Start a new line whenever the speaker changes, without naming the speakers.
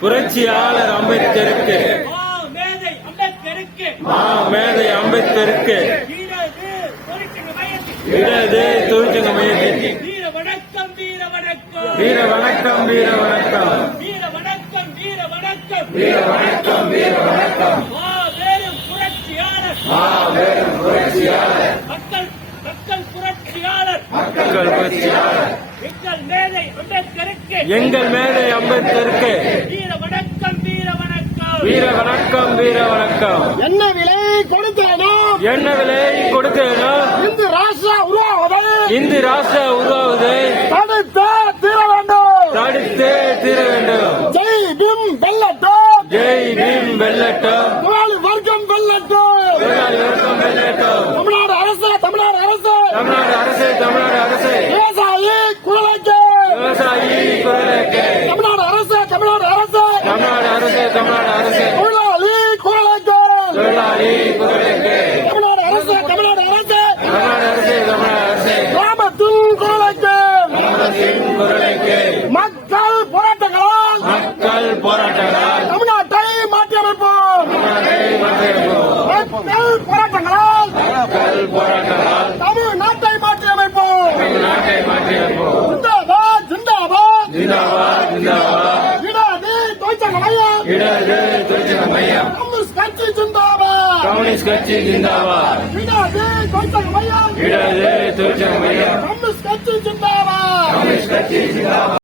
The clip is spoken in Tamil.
புரட்சியாளர் அம்பேத்கருக்கு. மா மேதை அம்பேத்கருக்கு.
இடது தொழிற்சங்க மையத்திற்கு
வீர வணக்கம் வீர வணக்கம்.
வீர வணக்கம் வீர வணக்கம்.
வீர வணக்கம் வீர வணக்கம். புரட்சியாளர்.
புரட்சியாளர்.
மக்கள் புரட்சியாளர் எங்கள் மேதை அம்பேத்கருக்கு.
எங்கள் மேதை அம்பேத்கருக்கு.
வீர வணக்கம் வீர வணக்கம்.
வீர வணக்கம் வீர வணக்கம்.
என்ன விலை கொடுத்தேனோ?
என்ன விலை கொடுத்தேனோ?
இந்து ராஷ்டிரா உருவாவதை.
இந்து ராஷ்டிர உருவாவதை.
தடுத்து தீர வேண்டும்.
தடுத்தே தீர வேண்டும்.
ஜெய் பீம் வெல்லட்டும்.
ஜெய் பீம் வெல்லட்டும்.
மக்கள் போராட்டங்களால்
மக்கள் போராட்டங்களால்
தமிழ்நாட்டை மாற்றியமைப்போம். மக்கள் போராட்டங்களால்
மக்கள் போராட்டங்களால்
தமிழ்நாட்டை மாற்றியமைப்போம்.
தமிழ்நாட்டை மாற்றியிருப்போம்
ஜிந்தாபாத் ஜிந்தாபாத்.
ஜிந்தாபாத் ஜிந்தாபாத்.
இடாது தொழிற்சங்க மையம்.
இடது தொழிற்சங்க மையம்.
கம்யூனிஸ்ட் கட்சி ஜிந்தாபாத்.
கம்யூனிஸ்ட் கட்சி ஜிந்தாபாத்.
இடாது தொழிற்சங்க மையம்.
இடது தொழிற்சங்க மையம்.
கம்யூனிஸ்ட் கட்சி